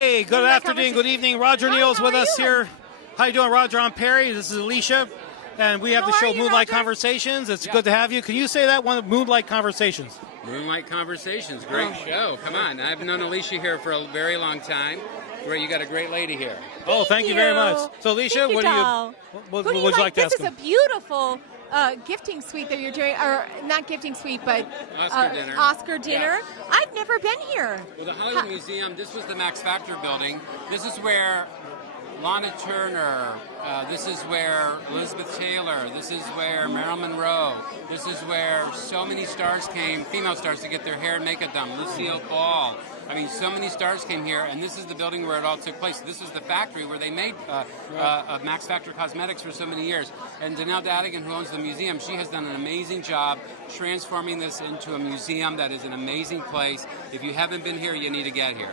Hey, good afternoon, good evening. Roger Neal's with us here. How you doing, Roger? I'm Perry. This is Alicia, and we have the show Moonlight Conversations. It's good to have you. Can you say that one? Moonlight Conversations. Moonlight Conversations, great show. Come on, I've known Alicia here for a very long time. Great, you got a great lady here. Oh, thank you very much. So, Alicia, what would you like to ask This is him? a beautiful gifting suite that you're doing, or not gifting suite, but Oscar dinner. Oscar dinner. Yeah. I've never been here. Well, the Hollywood Museum, this was the Max Factor building. This is where Lana Turner, this is where Elizabeth Taylor, this is where Marilyn Monroe, this is where so many stars came, female stars, to get their hair and makeup done. Lucille Ball. I mean, so many stars came here, and this is the building where it all took place. This is the factory where they made Max Factor Cosmetics for so many years. And Danelle Dadigan, who owns the museum, she has done an amazing job transforming this into a museum that is an amazing place. If you haven't been here, you need to get here.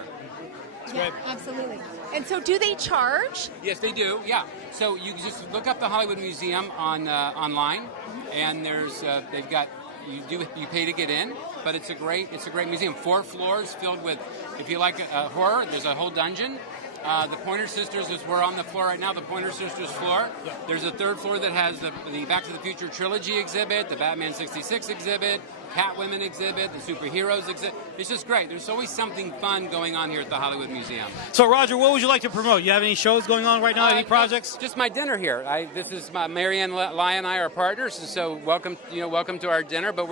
Yeah, absolutely. And so, do they charge? Yes, they do. Yeah. So you just look up the Hollywood Museum on online, and there's they've got you pay to get in, but it's a great museum. 4 floors filled with, if you like horror, there's a whole dungeon. The Pointer Sisters we're on the floor right now, the Pointer Sisters floor. Yeah. There's a 3rd floor that has the Back to the Future trilogy exhibit, the Batman 66 exhibit, Catwoman exhibit, the superheroes exhibit. It's just great. There's always something fun going on here at the Hollywood Museum. So, Roger, what would you like to promote? You have any shows going on right now? Any projects? Just my dinner here. This is Marianne Lai and I are partners, and so welcome to our dinner. But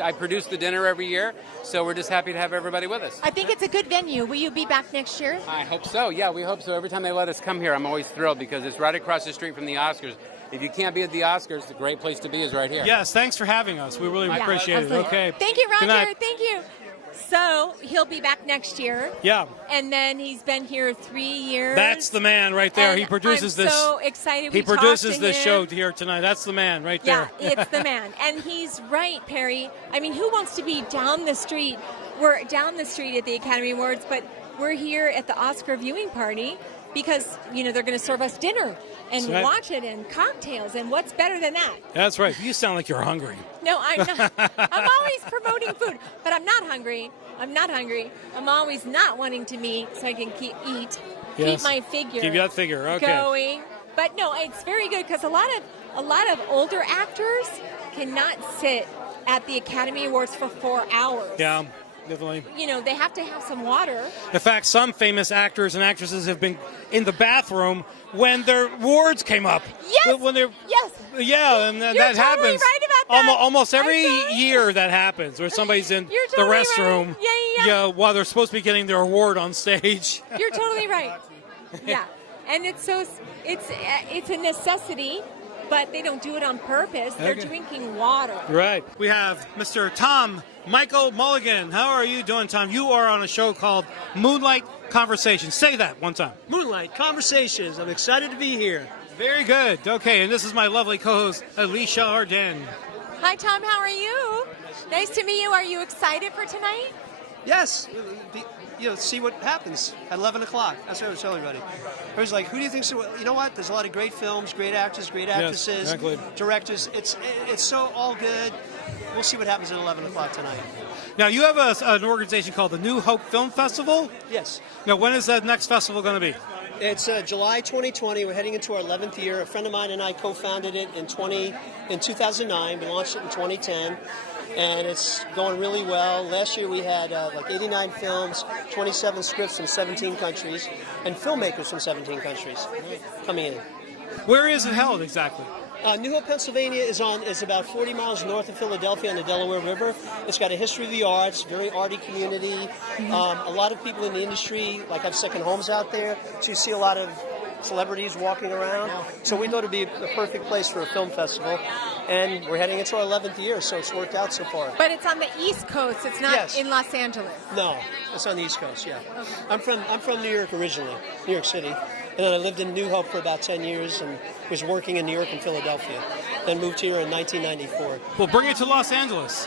I produce the dinner every year, so we're just happy to have everybody with us. I think it's a good venue. Will you be back next year? I hope so. Yeah, we hope so. Every time they let us come here, I'm always thrilled because it's right across the street from the Oscars. If you can't be at the Oscars, a great place to be is right here. Yes, thanks for having us. We really appreciate it. Okay. Thank you, Good Roger. night. Thank you. So, he'll be back next year. Yeah. And then he's been here 3 years. That's the man right there. And He produces I'm this. so excited. He We talked produces to this him. show here tonight. That's the man right there. Yeah, it's the man. And he's right, Perry. I mean, who wants to be down the street? We're down the street at the Academy Awards, but we're here at the Oscar viewing party because, they're going to serve us dinner and That's right. watch it and cocktails. And what's better than that? That's right. You sound like you're hungry. No, I'm not. I'm always promoting food, but I'm not hungry. I'm not hungry. I'm always not wanting to eat so I can keep my figure. Keep that figure. Okay. Going. But no, it's very good because a lot of older actors cannot sit at the Academy Awards for 4 hours. Yeah, definitely. They have to have some water. In fact, some famous actors and actresses have been in the bathroom when their awards came up. Yes. When they're, yes. Yeah, and that You're happens. totally right about that. Almost every year that happens, where somebody's in You're the totally restroom. right. Yeah. While they're supposed to be getting their award on stage. You're totally right. Yeah, and it's a necessity, but they don't do it on purpose. They're drinking water. Right. We have Mr. Tom Michael Mulligan. How are you doing, Tom? You are on a show called Moonlight Conversations. Say that one time. Moonlight Conversations. I'm excited to be here. Very good. Okay, and this is my lovely co-host, Alicia Arden. Hi, Tom. How are you? Nice to meet you. Are you excited for tonight? Yes. See what happens at 11 o'clock. That's what I was telling everybody. I was like, who do you think so? You know what? There's a lot of great films, great actors, great actresses, exactly. directors. It's so all good. We'll see what happens at 11 o'clock tonight. Now, you have an organization called the New Hope Film Festival. Yes. Now, when is that next festival going to be? It's July 2020. We're heading into our 11th year. A friend of mine and I co-founded it in 2009. We launched it in 2010. And it's going really well. Last year we had 89 films, 27 scripts from 17 countries, and filmmakers from 17 countries coming in. Where is it held exactly? New Hope, Pennsylvania is about 40 miles north of Philadelphia on the Delaware River. It's got a history of the arts, very arty community. A lot of people in the industry have second homes out there, so you see a lot of celebrities walking around. So we thought it'd be a perfect place for a film festival. And we're heading into our 11th year, so it's worked out so far. But it's on the East Coast. It's not in Los Angeles. No, it's on the East Coast, yeah. Okay. I'm from New York originally, New York City. And then I lived in New Hope for about 10 years and was working in New York and Philadelphia. Then moved here in 1994. Well, bring it to Los Angeles.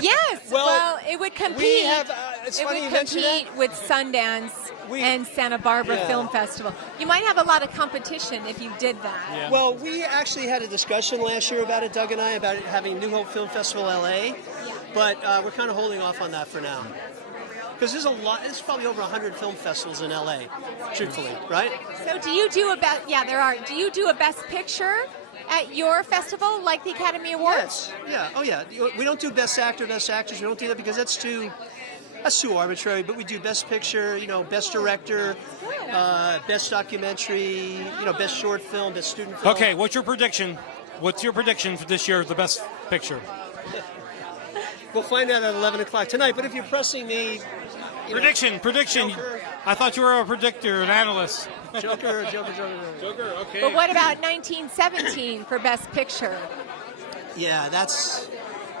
Yes. Well, it would compete. We have, it's it funny would you mention compete that. with Sundance and Santa Barbara Film Festival. You might have a lot of competition if you did that. Yeah. Well, we actually had a discussion last year about it, Doug and I, about having New Hope Film Festival LA, but we're kind of holding off on that for now. Because there's probably over 100 film festivals in LA, truthfully, right? So do you do there are. Do you do a Best Picture at your festival like the Academy Awards? Yes. Yeah. Oh, yeah. We don't do Best Actor, Best Actress. We don't do that because that's too arbitrary. But we do Best Picture, Best Director, Best Documentary, Best Short Film, Best Student Film. Okay, what's your prediction? What's your prediction for this year, the Best Picture? We'll find out at 11 o'clock tonight. But if you're pressing me, Prediction. Joker. I thought you were a predictor, an analyst. Joker. Okay. But what about 1917 for Best Picture? Yeah, that's.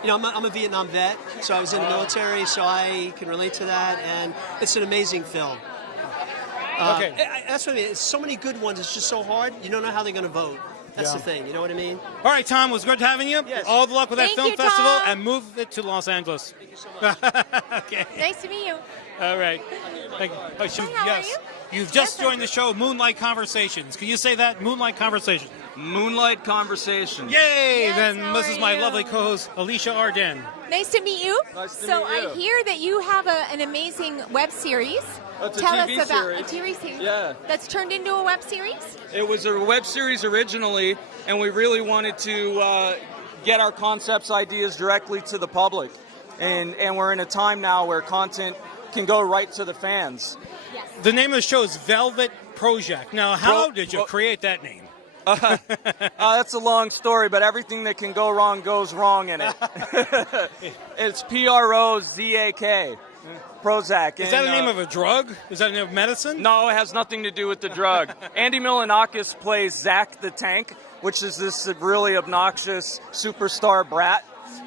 I'm a Vietnam vet, so I was in the military, so I can relate to that, and it's an amazing film. Okay. That's what I mean. It's so many good ones. It's just so hard. You don't know how they're going to vote. That's the thing. You know what I mean? All right, Tom, it was good having you. Yes. All the luck with that Thank film you, festival, Tom. and move it to Los Angeles. Thank you so much. Okay. Nice to meet you. All right. Thank you. Oh, how are yes. you? You've just Yes, joined the show, Moonlight Conversations. Can you say that? Moonlight Conversations. Moonlight Conversations. Yay! Yes, Then how this is are my you? lovely co-host, Alicia Arden. Nice to meet you. Nice to so meet you. I hear that you have an amazing web series. That's a Tell TV us about series. a TV series. Yeah. That's turned into a web series. It was a web series originally, and we really wanted to get our concepts, ideas directly to the public. And we're in a time now where content can go right to the fans. Yes. The name of the show is Velvet Project. Now, how did you create that name? That's a long story, but everything that can go wrong goes wrong in it. It's Prozak. Prozac. Is that the name of a drug? Is that the name of medicine? No, it has nothing to do with the drug. Andy Milonakis plays Zach the Tank, which is this really obnoxious superstar brat.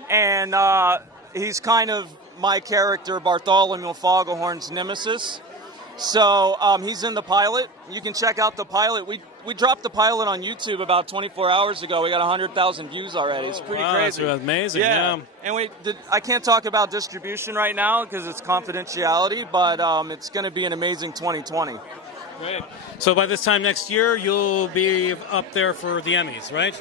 And he's kind of my character, Bartholomew Fogelhorn's nemesis. So he's in the pilot. You can check out the pilot. We dropped the pilot on YouTube about 24 hours ago. We got 100,000 views already. It's pretty crazy. That's amazing. Yeah. And I can't talk about distribution right now because it's confidentiality, but it's going to be an amazing 2020. Great. So by this time next year, you'll be up there for the Emmys, right?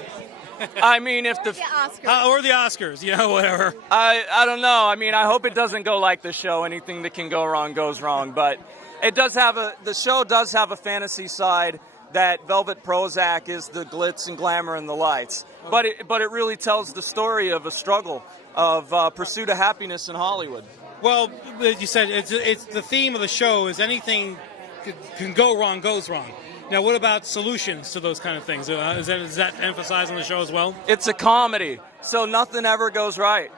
I mean, if The Oscars. Or the Oscars, whatever. I don't know. I mean, I hope it doesn't go like the show. Anything that can go wrong goes wrong. But the show does have a fantasy side that Velvet Prozac is the glitz and glamour and the lights. But it really tells the story of a struggle of pursuit of happiness in Hollywood. Well, as you said, it's the theme of the show is anything can go wrong goes wrong. Now, what about solutions to those kind of things? Is that emphasized on the show as well? It's a comedy, so nothing ever goes right.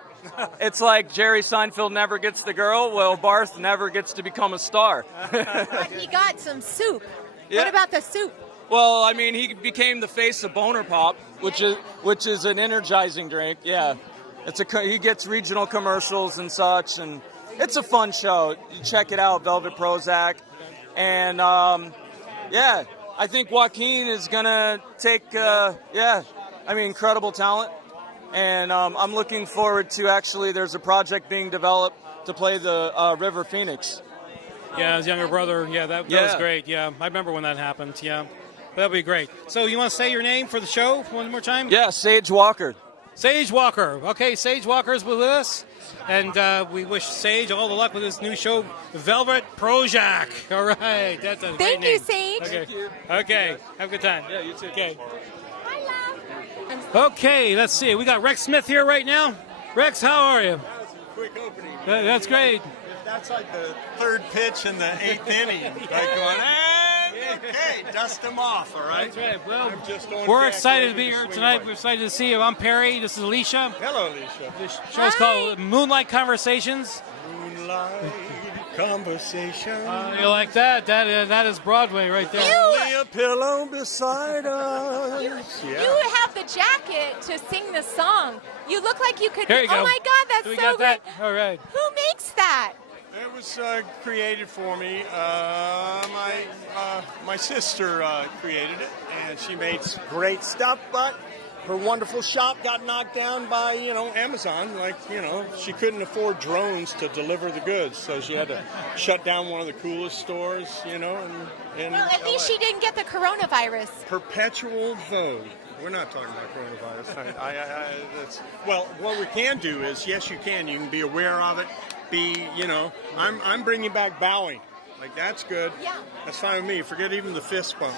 It's like Jerry Seinfeld never gets the girl. Well, Barth never gets to become a star. But he got some soup. Yeah. What about the soup? Well, I mean, he became the face of Boner Pop, which is an energizing drink. Yeah, he gets regional commercials and such, and it's a fun show. You check it out, Velvet Prozac, and yeah, I think Joaquin is gonna take. Incredible talent, and I'm looking forward to actually. There's a project being developed to play the River Phoenix. Yeah, his younger brother. Yeah, that was great. Yeah, I remember when that happened. Yeah, that'd be great. So you want to say your name for the show one more time? Yeah, Sage Walker. Sage Walker. Okay, Sage Walker's with us, and we wish Sage all the luck with his new show, Velvet Prozac. All right, that's a great Thank you, name. Sage. Okay. Okay, have a good time. Yeah, you too. Okay. Hi, love. Okay, let's see. We got Rex Smith here right now. Rex, how are you? That was a quick opening. That's great. That's like the third pitch in the eighth inning. Like going, okay, dust them off, all right? That's right. Well, I'm just on we're deck, excited to ready be here swing tonight. away. We're excited to see you. I'm Perry. This is Alicia. Hello, Alicia. This show's called Moonlight Conversations. Moonlight conversation. You like that? That is Broadway right there. Lay a pillow beside us. Yeah. You have the jacket to sing the song. You look like you could. Here you go. Oh my God, that's We so got great. that? All right. Who makes that? It was created for me. My sister created it, and she made great stuff. But her wonderful shop got knocked down by Amazon. She couldn't afford drones to deliver the goods, so she had to shut down one of the coolest stores. In Well, at LA. least she didn't get the coronavirus. Perpetual vogue. We're not talking about coronavirus. Well, what we can do is, yes, you can. You can be aware of it. be, I'm bringing back bowing. Like, that's good. Yeah. That's fine with me. Forget even the fist bump.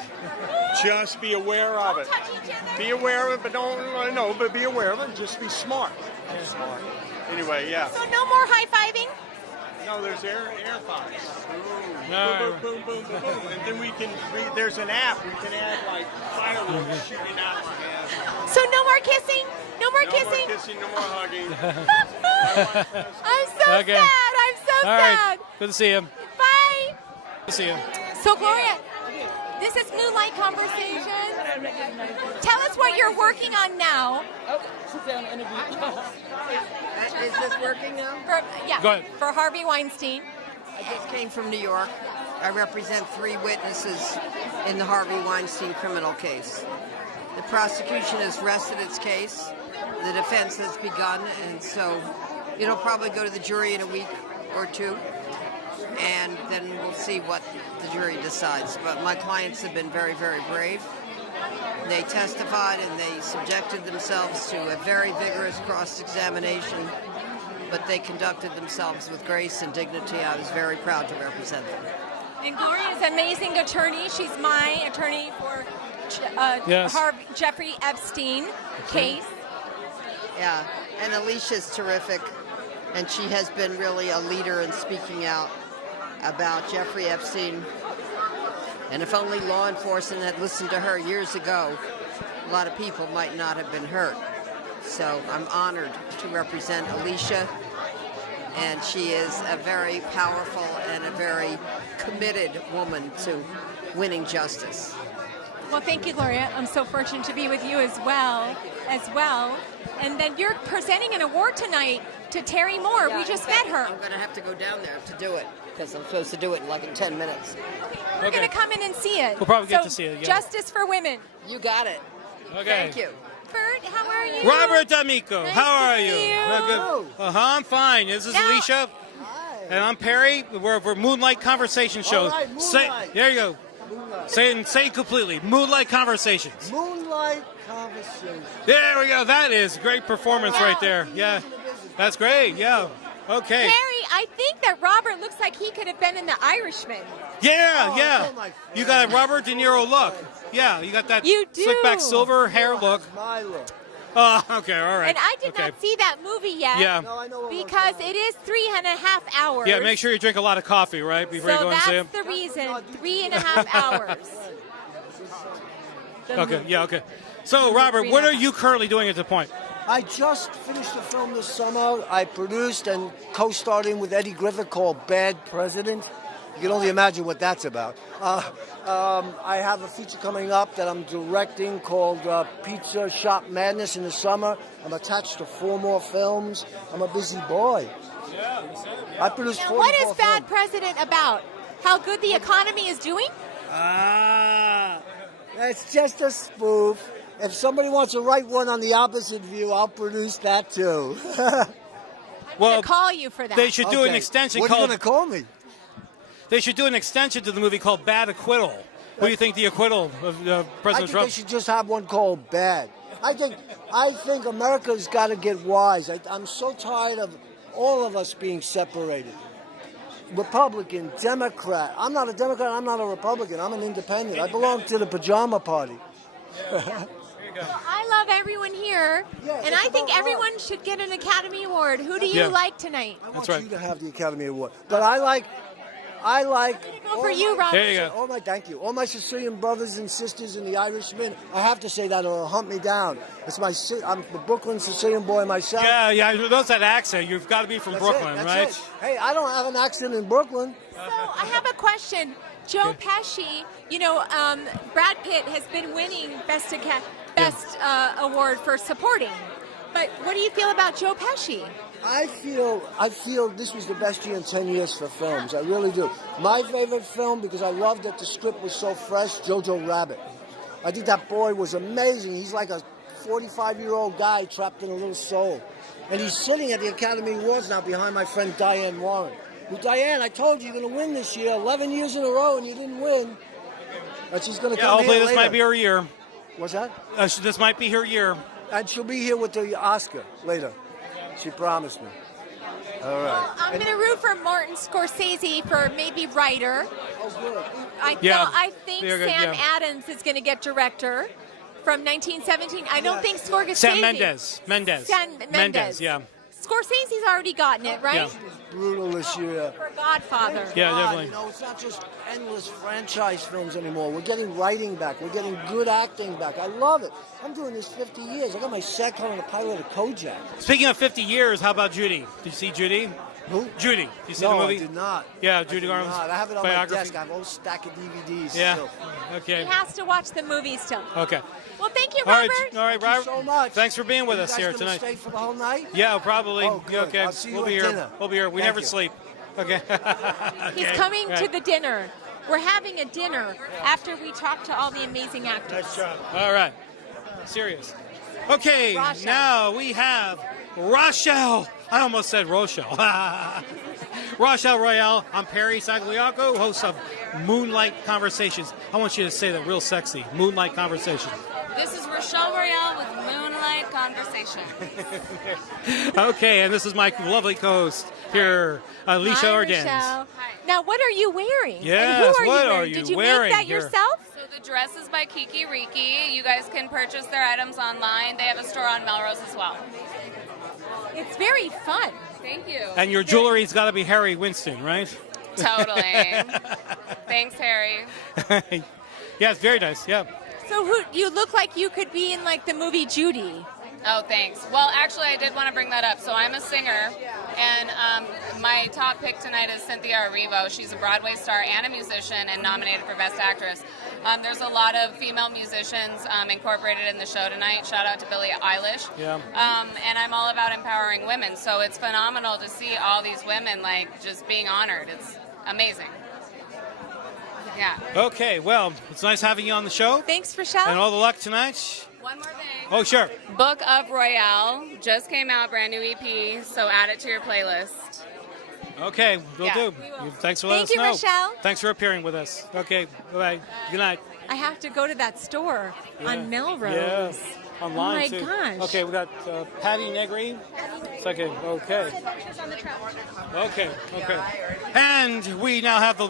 Just be aware of it. Touch each other. Be aware of it, but but be aware of it. Just be smart. Smart. Anyway, yeah. So no more high-fiving? No, there's air fives. No. Boom, boom, boom, boom, boom. And then there's an app. We can add, like, fireworks shooting out. So no more kissing? No more No kissing? more kissing, no more hugging. I'm so Okay. sad. I'm so All right. sad. Good to see you. Bye. Good to see you. So Gloria, this is Moonlight Conversation. Tell us what you're working on now. Is this working now? Yeah. Go ahead. For Harvey Weinstein. I just came from New York. I represent 3 witnesses in the Harvey Weinstein criminal case. The prosecution has rested its case. The defense has begun, and so it'll probably go to the jury in a week or 2, and then we'll see what the jury decides. But my clients have been very, very brave. They testified and they subjected themselves to a very vigorous cross-examination, but they conducted themselves with grace and dignity. I was very proud to represent them. And Gloria is an amazing attorney. She's my attorney for Yes. Jeffrey Epstein case. Yeah, and Alicia's terrific, and she has been really a leader in speaking out about Jeffrey Epstein. And if only law enforcement had listened to her years ago, a lot of people might not have been hurt. So I'm honored to represent Alicia, and she is a very powerful and a very committed woman to winning justice. Well, thank you, Gloria. I'm so fortunate to be with you as well. And then you're presenting an award tonight to Terry Moore. Yeah, we just in fact, met her. I'm going to have to go down there to do it because I'm supposed to do it in 10 minutes. We're Okay. going to come in and see it. We'll probably get So, to see it, yeah. Justice for women. You got it. Okay. Thank you. Bert, how are you? Robert D'Amico, Nice how to are see you? you. Good. I'm fine. This is Now- Alicia. And I'm Perry. We're Moonlight Conversation Show. All right, Moonlight. There you go. Say it completely. Moonlight Conversations. Moonlight Conversation. There we go. That is a great performance right there. Yeah. That's great. Yeah. Okay. Harry, I think that Robert looks like he could have been in The Irishman. Yeah, Oh, yeah. oh, my You got a friend. Robert De Niro look. Yeah, you got that You do. slick back silver hair look. My look. Oh, okay, all right. And I did okay. not see that movie yet. Yeah. No, I know what Because it is 3.5 hours. Yeah, make sure you drink a lot of coffee, right, before you So go and see him. that's the reason. 3.5 hours. Okay, yeah, okay. So, Robert, what are you currently doing at the point? I just finished a film this summer. I produced and co-starred in with Eddie Griffith called Bad President. You can only imagine what that's about. I have a feature coming up that I'm directing called Pizza Shop Madness in the summer. I'm attached to 4 more films. I'm a busy boy. I produced Now, 44 what is Bad films. President about? How good the economy is doing? It's just a spoof. If somebody wants to write one on the opposite view, I'll produce that too. I'm Well, going to call you for that. They should do an Okay. extension What are you called. going to call me? They should do an extension to the movie called Bad Acquittal. What do you think the acquittal of I President think Trump? they should just have one called Bad. I think America's got to get wise. I'm so tired of all of us being separated. Republican, Democrat. I'm not a Democrat. I'm not a Republican. I'm an independent. I belong to the pajama party. I love everyone here, Yeah, and it's I think about everyone should get an Academy Award. Who do you Yeah. like tonight? I want That's right. you to have the Academy Award. But I like. Go for you, Robert. There you go. Thank you. All my Sicilian brothers and sisters in the Irishman. I have to say that, or it'll hunt me down. I'm the Brooklyn Sicilian boy myself. Yeah, I noticed that accent. You've got to be from That's Brooklyn, it, right? that's it. Hey, I don't have an accent in Brooklyn. So I have a question. Joe Pesci, Brad Pitt has been winning best award for supporting. But what do you feel about Joe Pesci? I feel this was the best year in 10 years for films. I really do. My favorite film, because I loved that the script was so fresh, Jojo Rabbit. I think that boy was amazing. He's like a 45-year-old guy trapped in a little soul. And he's sitting at the Academy Awards now behind my friend Diane Warren. Well, Diane, I told you you're going to win this year, 11 years in a row, and you didn't win. But she's going to Yeah, come hopefully here this later. might be her year. What's that? This might be her year. And she'll be here with the Oscar later. She promised me. All right. I'm going to root for Martin Scorsese for maybe writer. Oh, good. I think Very good, Sam yeah. Adams is going to get director from 1917. I don't think Scorsese. Sam Mendes. Sam Mendes. Yeah. Scorsese's already gotten it, right? Yeah. Brutal this year. For Godfather. Yeah, God, definitely. You know, it's not just endless franchise films anymore. We're getting writing back. We're getting good acting back. I love it. I'm doing this 50 years. I got my set card on the pilot of Kojak. Speaking of 50 years, how about Judy? Did you see Judy? Who? Judy. Did you see No, the movie? I did not. Yeah, I Judy did Garland's not. I have it on biography. my desk. I have a whole stack of DVDs. Yeah. Still. Okay. He has to watch the movie still. Okay. Well, thank you, All right, Robert. all right, Thank Robert. you so much. Thanks for being with Are us you here guys gonna tonight. stay for the whole night? Yeah, probably. Oh, good. Okay. I'll see you we'll be at here. dinner. We'll be here. We Thank never you. sleep. Okay. He's Okay. coming to Right. the dinner. We're having a dinner after we talk to all the amazing actors. All right. Serious. Okay, Rochelle. now we have Rochelle. I almost said Rochelle. Rochelle Royale. I'm Perry Sagliaco, host of Moonlight Conversations. I want you to say that real sexy. Moonlight Conversation. This is Rochelle Royale with Moonlight Conversation. Okay, and this is my lovely co-host here, Alicia Hi, Ordens. Rochelle. Now, what are you wearing? Yes, and who are what you are wearing? you Did you wearing make that here? yourself? So the dress is by Kiki Riki. You guys can purchase their items online. They have a store on Melrose as well. It's very fun. Thank you. And your jewelry's got to be Harry Winston, right? Totally. Thanks, Harry. Yeah, it's very nice. Yeah. So you look like you could be in like the movie Judy. Oh, thanks. Well, actually, I did want to bring that up. So I'm a singer, and my top pick tonight is Cynthia Erivo. She's a Broadway star and a musician and nominated for Best Actress. There's a lot of female musicians incorporated in the show tonight. Shout out to Billie Eilish. Yeah. And I'm all about empowering women. So it's phenomenal to see all these women like just being honored. It's amazing. Yeah. Okay, well, it's nice having you on the show. Thanks, Rochelle. And all the luck tonight. One more thing. Oh, sure. Book of Royale just came out, brand new EP. So add it to your playlist. Okay, we'll Yeah, do. we will. Thanks for letting Thank you, us know. Rochelle. Thanks for appearing with us. Okay, bye-bye. Good night. I have to go to that store on Melrose. Yeah, online Oh my too. gosh. Okay, we got Patty Negri. Second. Okay. Okay. And we now have the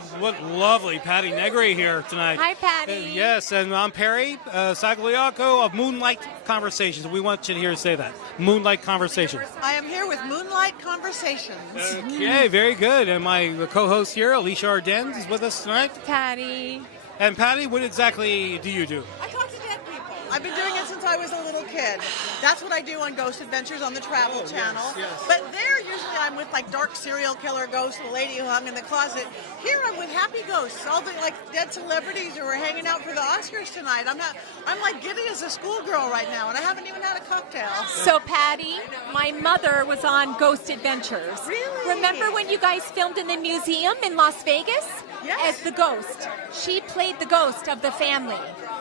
lovely Patty Negri here tonight. Hi, Patty. Yes, and I'm Perry Sagliaco of Moonlight Conversations. We want you to hear say that. Moonlight Conversations. I am here with Moonlight Conversations. Okay, very good. And my co-host here, Alicia Ardens, is with us tonight. Patty. And Patty, what exactly do you do? I talk to dead people. I've been doing it since I was a little kid. That's what I do on Ghost Adventures on the Travel Channel. yes. But there, usually I'm with like dark serial killer ghosts, the lady who hung in the closet. Here I'm with happy ghosts, all the like dead celebrities who are hanging out for the Oscars tonight. I'm like giddy as a schoolgirl right now, and I haven't even had a cocktail. So, Patty, my mother was on Ghost Adventures. Really? Remember when you guys filmed in the museum in Las Vegas? Yes. As the ghost. She played the ghost of the family.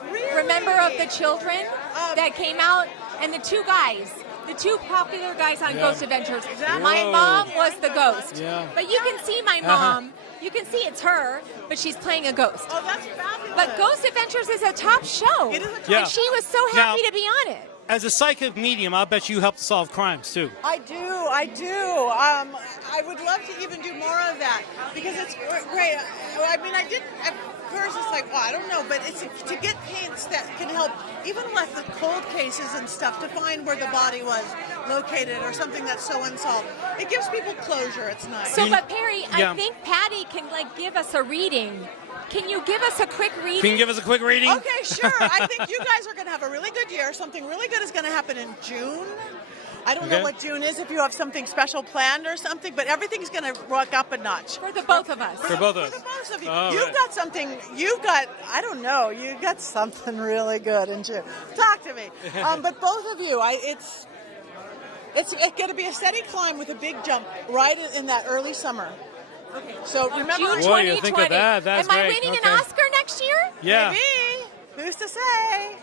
Really? Remember of the children that came out? And the two guys, the two popular guys on Ghost Adventures. Exactly. My mom was the ghost. Yeah. But you can see my mom. You can see it's her, but she's playing a ghost. Oh, that's fabulous. But Ghost Adventures is a top show. It is a top Yeah. And she was so Now- happy to be on it. As a psychic medium, I'll bet you help to solve crimes too. I do. I would love to even do more of that because it's great. I mean, I didn't at first. It's like, well, I don't know, but it's to get hints that can help, even with the cold cases and stuff, to find where the body was located or something that's so unsolved. It gives people closure. It's nice. So, but Perry, Yeah. I think Patty can like give us a reading. Can you give us a quick reading? Can you give us a quick reading? Okay, sure. I think you guys are going to have a really good year. Something really good is going to happen in June. I don't know Okay. what June is, if you have something special planned or something, but everything's going to rock up a notch. For the both of us. For both of us. For the both of you. All You've right. got something, I don't know, you got something really good in June. Talk to me. But both of you, it's going to be a steady climb with a big jump right in that early summer. Okay. So remember, June Boy, you 2020. think of that. That's Am I great. winning Okay. an Oscar next year? Yeah. maybe. Who's to say?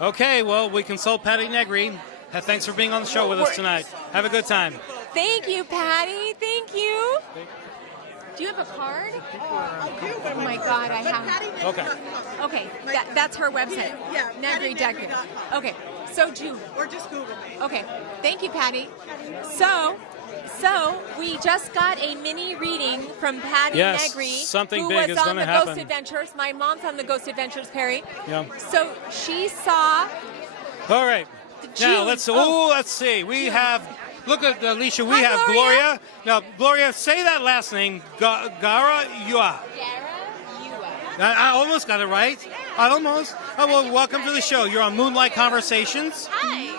Okay, well, we consult Patty Negri. Thanks for being on the show with us tonight. Have a good time. Thank you, Patty. Thank you. Do you have a card? I do, but Oh my God, I but have- Patty Negri Okay. dot com. Okay, that's her website. Yeah, Negri Decker. pattynegri.com. Okay, so June. Or just Google me. Okay, thank you, Patty. So, So we just got a mini reading from Patty Yes, Negri, something who big was is on gonna the happen. Ghost Adventures. My mom's on the Ghost Adventures, Perry. Yeah. So she saw. All right. Now June. let's see. We June. have. Look at Alicia. We Hi, have Gloria. Gloria. Now, Gloria, say that last name. Gara Yua. I almost got it right. I almost. Oh, well, welcome to the show. You're on Moonlight Conversations. Hi,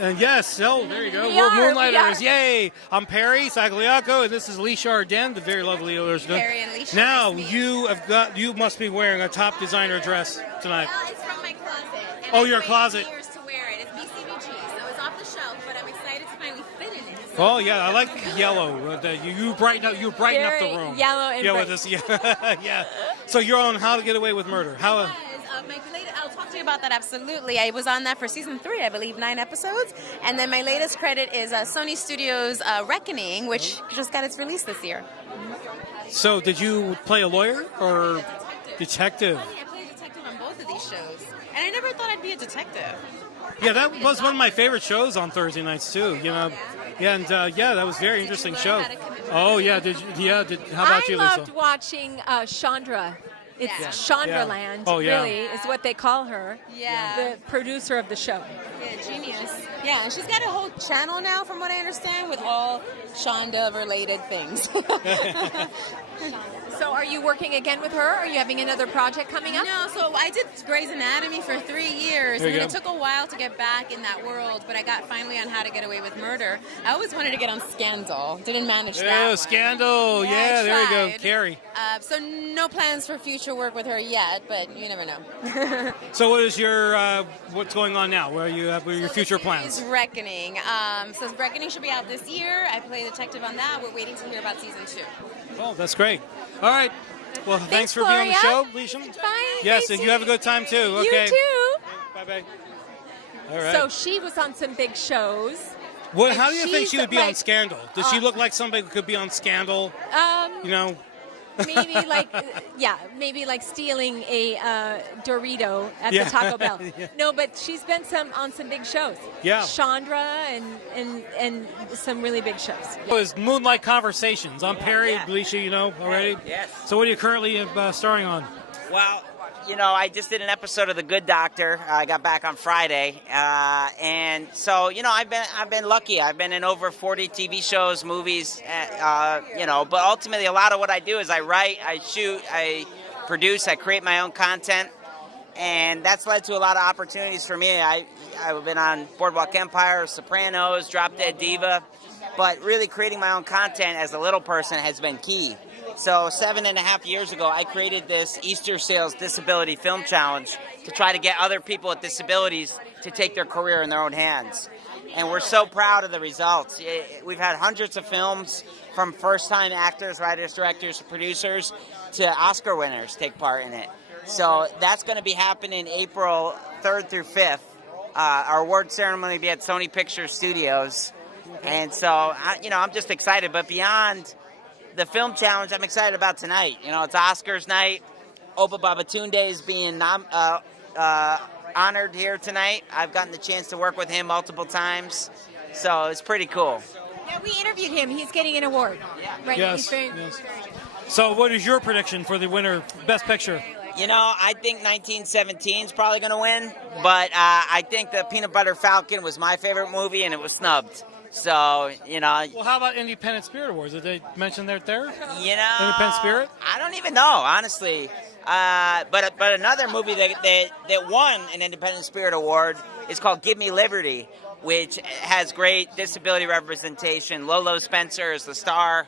And yes, oh, there you go. We We're are. Moonlighters. Yay. I'm Perry Sagliaco, and this is Alicia Arden, the very lovely Alicia. Perry and Alicia, Now, nice to meet you must be wearing a top designer dress tonight. Well, it's from my closet. And Oh, I've your waited closet. years to wear it. It's BCBG, so it's off the shelf, but I'm excited to finally fit in it. So Oh yeah, I like the yellow. You brighten up Very the room. yellow and yeah, bright. with this. Yeah, yeah. So you're on How to Get Away with Murder. How? I'll talk to you about that, absolutely. I was on that for season 3, I believe, 9 episodes. And then my latest credit is Sony Studios' Reckoning, which just got its release this year. So did you play a lawyer or detective? Funny, I played a detective on both of these shows. And I never thought I'd be a detective. Yeah, that was one of my favorite shows on Thursday nights too. You know, yeah, and that was a very interesting show. Oh yeah, how about you, Lisa? I loved watching Chandra. It's Yeah. Chandraland, Oh, yeah. really, is what they call her. Yeah. The producer of the show. Yeah, genius. Yeah, and she's got a whole channel now, from what I understand, with all Shonda-related things. So are you working again with her? Are you having another project coming up? No, so I did Grey's Anatomy for 3 years, There and you then it go. took a while to get back in that world, but I got finally on How to Get Away with Murder. I always wanted to get on Scandal. Didn't manage that Yeah, one. Scandal. Yeah, Yeah, I there you go, tried. Carrie. So no plans for future work with her yet, but you never know. So what is your what's going on now? What are your future Is plans? Reckoning. So Reckoning should be out this year. I play a detective on that. We're waiting to hear about season 2. Oh, that's great. All right. Well, thanks for being on the Gloria. show, Alicia. Bye. Yes, Nice and to you have a meet good time too. You Okay. too. Bye bye. All right. So she was on some big shows. How do you think she's she would be on like, Scandal? Does she look like somebody who could be on Scandal? You know? Maybe maybe like stealing a Dorito at Yeah. the Taco Bell. Yeah. No, but she's been on some big shows. Yeah. Chandra and some really big shows. It was Moonlight Conversations. I'm Perry, Alicia, you know already. Yes. So what are you currently starring on? Well, I just did an episode of The Good Doctor. I got back on Friday, and so I've been lucky. I've been in over 40 TV shows, movies, but ultimately a lot of what I do is I write, I shoot, I produce, I create my own content, and that's led to a lot of opportunities for me. I've been on Boardwalk Empire, Sopranos, Drop Dead Diva, but really creating my own content as a little person has been key. So 7.5 years ago, I created this Easter Sales Disability Film Challenge to try to get other people with disabilities to take their career in their own hands. And we're so proud of the results. We've had hundreds of films from first-time actors, writers, directors, producers, to Oscar winners take part in it. So that's going to be happening April 3rd through 5th. Our award ceremony will be at Sony Pictures Studios. And so, I'm just excited. But beyond the film challenge, I'm excited about tonight. It's Oscars night. Opa Babatunde is being honored here tonight. I've gotten the chance to work with him multiple times, so it's pretty cool. Yeah, we interviewed him. He's getting an award. Right? Yes, He's very, yes. So what is your prediction for the winner, Best Picture? I think 1917 is probably going to win, but I think the Peanut Butter Falcon was my favorite movie, and it was snubbed. So, Well, how about Independent Spirit Awards? Did they mention that there? Independent Spirit? I don't even know, honestly. But another movie that won an Independent Spirit Award is called Give Me Liberty, which has great disability representation. Lolo Spencer is the star.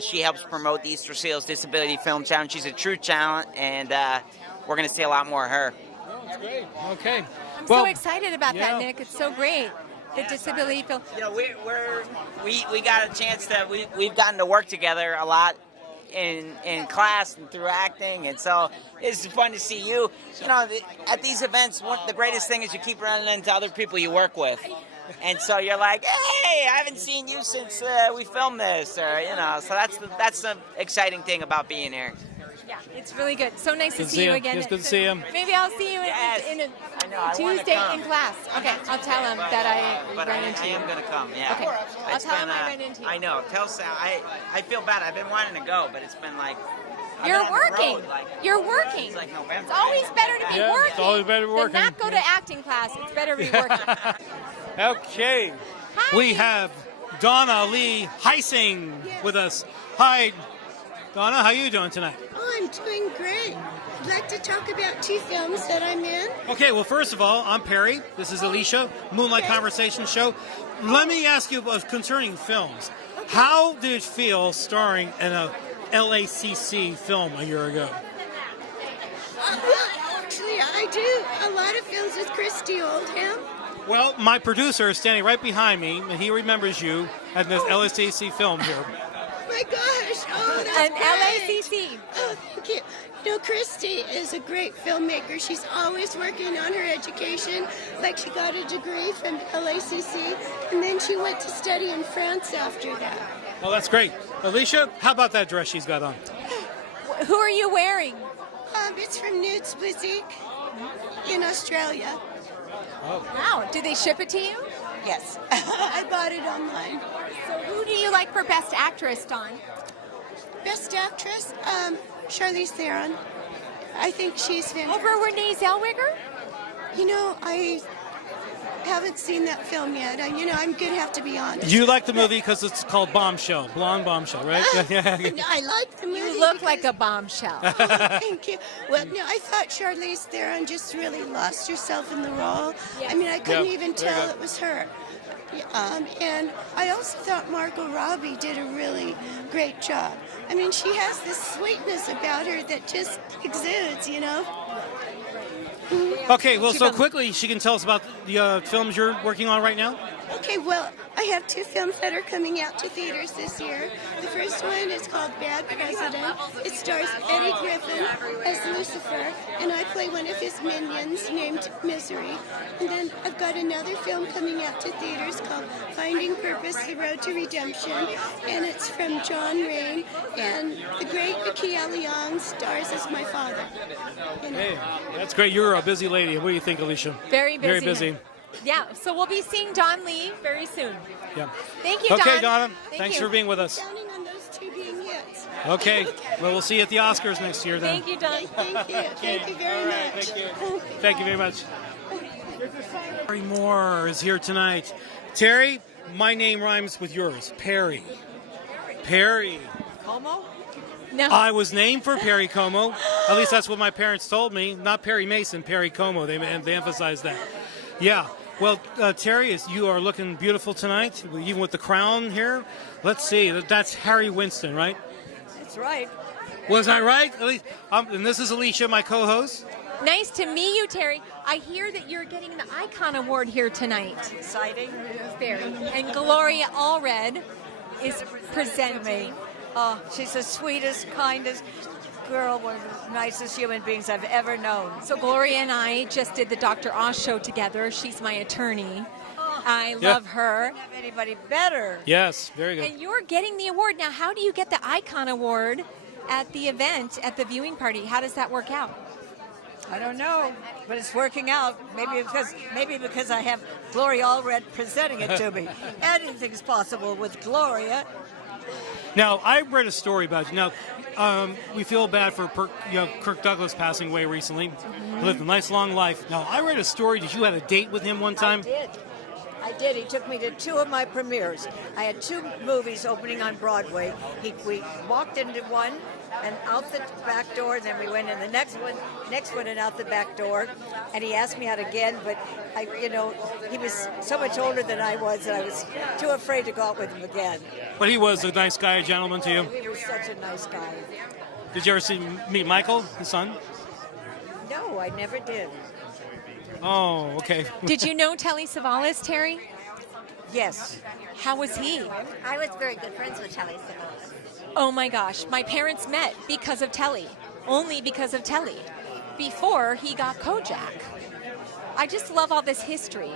She helps promote the Easter Seals Disability Film Challenge. She's a true talent, and we're going to see a lot more of her. That's great. Okay. I'm so excited about that, Nick. It's so great. The disability film. We got a chance that we've gotten to work together a lot in class and through acting, and so it's fun to see you. At these events, the greatest thing is you keep running into other people you work with, and so you're like, hey, I haven't seen you since we filmed this, or so that's the exciting thing about being here. Yeah, it's really good. So nice Good to to see you see you. again. Yes, good to see you. Maybe I'll see you in a I know, I wanna Tuesday come. in class. Okay, I'll tell him that I But ran I into am you. going to come, yeah. Okay, I'll It's tell him been, I ran into you. I know. Tell Sal. I feel bad. I've been wanting to go, but it's been like... I've You're been on the working. road, like, You're working. It's like November. It's always better to be Yeah, working it's always better to be working. than not go to acting class. It's better to be working. Okay. We have Donna Lee Heising with us. Hi, Donna. How are you doing tonight? Oh, I'm doing great. I'd like to talk about 2 films that I'm in. Okay, well, first of all, I'm Perry. This is Alicia, Moonlight Conversation Show. Let me ask you concerning films. How did it feel starring in a LACC film a year ago? Well, actually, I do a lot of films with Christy Oldham. Well, my producer is standing right behind me, and he remembers you at this LACC film here. My gosh, oh, that's An great. LACC. Oh, thank you. You know, Christy is a great filmmaker. She's always working on her education. Like, she got a degree from LACC, and then she went to study in France after that. Oh, that's great. Alicia, how about that dress she's got on? Who are you wearing? It's from Newt's Boutique in Australia. Oh. Wow, did they ship it to you? Yes. I bought it online. So who do you like for Best Actress, Dawn? Best Actress, Charlize Theron. I think she's fantastic. Over Renee Zellweger? You know, I haven't seen that film yet. I'm going to have to be honest. You like the movie because it's called Bombshell, Blonde Bombshell, right? I like the movie. You look like a bombshell. Oh, thank you. Well, no, I thought Charlize Theron just really lost herself in the role. Yes. I mean, I couldn't Yeah, even very tell good. it was her. And I also thought Margot Robbie did a really great job. I mean, she has this sweetness about her that just exudes, you know? Okay, well, so quickly, she can tell us about the films you're working on right now. Okay, well, I have 2 films that are coming out to theaters this year. The first one is called Bad President. It stars Eddie Griffin as Lucifer, and I play one of his minions named Misery. And then I've got another film coming out to theaters called Finding Purpose, The Road to Redemption, and it's from John Rain, and the great Akia Leong stars as my father. You know. Hey, that's great. You're a busy lady. What do you think, Alicia? Very busy. Very busy. Yeah, so we'll be seeing Dawn Lee very soon. Yeah. Thank you, Okay, Dawn. Donna. Thank Thanks you. for being with us. Counting on those 2 being hits. Okay. Well, we'll see you at the Oscars next year then. Thank you, Dawn. Thank you. Thank you very much. Thank you very much. Terry Moore is here tonight. Terry, my name rhymes with yours. Perry. Perry. Como? No. I was named for Perry Como. At least that's what my parents told me. Not Perry Mason, Perry Como. They emphasized that. Yeah. Well, Terry, you are looking beautiful tonight, even with the crown here. Let's see. That's Harry Winston, right? That's right. Was I right? At least, and this is Alicia, my co-host. Nice to meet you, Terry. I hear that you're getting the Icon Award here tonight. Exciting. Very. And Gloria Allred is presenting. Oh, she's the sweetest, kindest girl, one of the nicest human beings I've ever known. So Gloria and I just did the Dr. Oz show together. She's my attorney. I love her. Don't have anybody better. Yes, very good. And you're getting the award. Now, how do you get the Icon Award at the event, at the viewing party? How does that work out? I don't know, but it's working out. Maybe because I have Gloria Allred presenting it to me. Anything's possible with Gloria. Now, I read a story about you. Now, we feel bad for Kirk Douglas passing away recently. He lived a nice long life. Now, I read a story that you had a date with him one time. I did. He took me to 2 of my premieres. I had 2 movies opening on Broadway. We walked into one and out the back door, and then we went in the next one and out the back door. And he asked me out again, but he was so much older than I was that I was too afraid to go out with him again. But he was a nice guy, a gentleman to you. He was such a nice guy. Did you ever meet Michael, his son? No, I never did. Oh, okay. Did you know Telly Savalas, Terry? Yes. How was he? I was very good friends with Telly Savalas. Oh my gosh, my parents met because of Telly. Only because of Telly. Before he got Kojak. I just love all this history.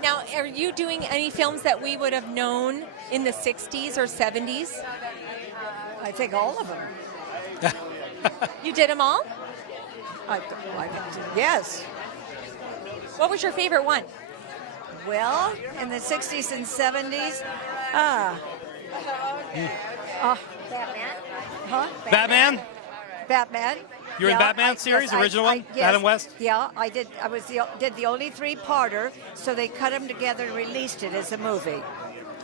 Now, are you doing any films that we would have known in the 60s or 70s? I think all of them. You did them all? Yes. What was your favorite one? Well, in the 60s and 70s, Batman. huh? Batman? Batman. You're in Batman series, original one? Adam West? Yeah, I did. I did the only three-parter, so they cut them together and released it as a movie.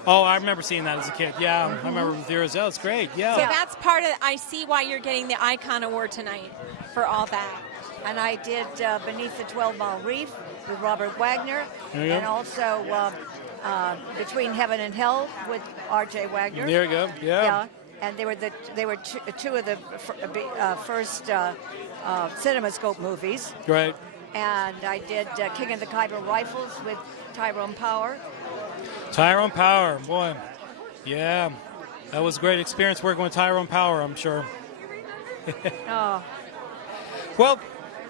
Oh, I remember seeing that as a kid. Yeah, I remember with yours. That was great. Yeah. So that's part of. I see why you're getting the Icon Award tonight for all that. And I did Beneath the 12-Mile Reef with Robert Wagner, There you go. and also Between Heaven and Hell with R.J. Wagner. There you go. Yeah. And they were two of the first CinemaScope movies. Right. And I did King of the Khyber Rifles with Tyrone Power. Tyrone Power, boy. Yeah. That was a great experience working with Tyrone Power, I'm sure. Oh. Well,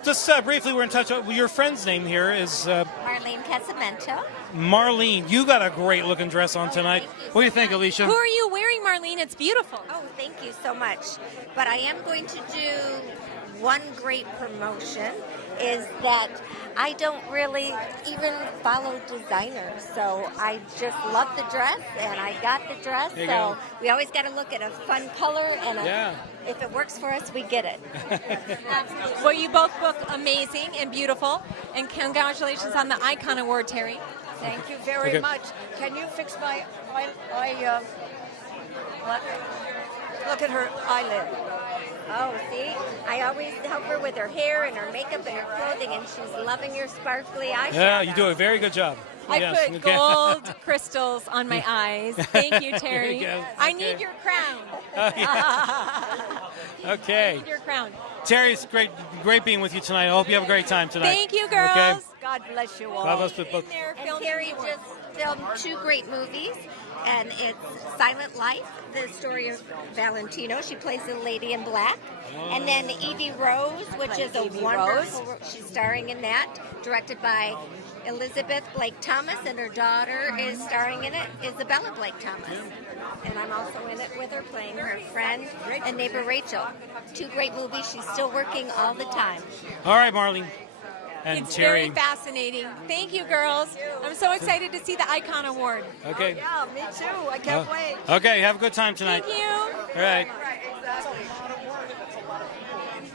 just briefly, we're in touch. Your friend's name here is Marlene Casamento. Marlene. You got a great looking dress on tonight. What do you think, Alicia? Who are you wearing, Marlene? It's beautiful. Oh, thank you so much. But I am going to do one great promotion is that I don't really even follow designers. So I just love the dress, and I got the dress. There you So go. we always got to look at a fun color, and if it works for us, we get it. Well, you both look amazing and beautiful, and congratulations on the Icon Award, Terry. Thank you very Okay. much. Can you fix my look at her eyelid. Oh, see? I always help her with her hair and her makeup and her clothing, and she's loving your sparkly eyeshadow. Yeah, you do a very good job. I Yes, put okay. gold crystals on my eyes. Thank you, Terry. There you go. I need your crown. Okay. I need your crown. Terry, it's great being with you tonight. I hope you have a great time tonight. Thank you, girls. Okay. God bless you all. God bless you both. And Terry just filmed 2 great movies, and it's Silent Life, the story of Valentino. She plays the lady in black. And then Evie Rose, which is a Evie wonderful, she's starring in that, directed by Elizabeth Blake Thomas, and her daughter is starring in it, Isabella Blake Thomas. And I'm also in it with her, playing her friend and neighbor Rachel. 2 great movies. She's still working all the time. All right, Marlene. And It's Terry. very fascinating. Thank you, girls. I'm so excited to see the Icon Award. Okay. Yeah, me too. I can't wait. Okay, have a good time tonight. Thank you. All right.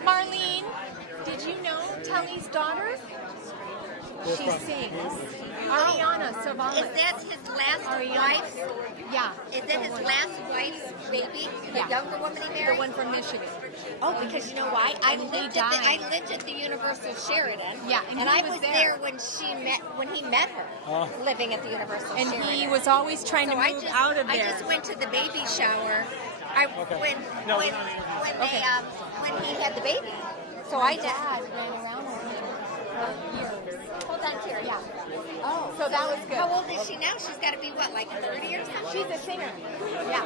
Marlene, did you know Telly's daughter? She sings. Ariana Savali. Is that his last wife? Yeah. Is that his last wife's baby? The Yeah. younger woman he married? The one from Michigan. Oh, because you know why? I And lived he died. at the Universal Sheridan. Yeah, and and he I was was there. there when he met her, living at the Universal And Sheridan. he was always trying to So move out of I there. just went to the baby shower. When he had the baby. So I dad ran around with him for years. Hold on, Terry. Yeah. Oh, So that was good. How old is she now? She's got to be what, like 30 or something? She's a singer. Yeah.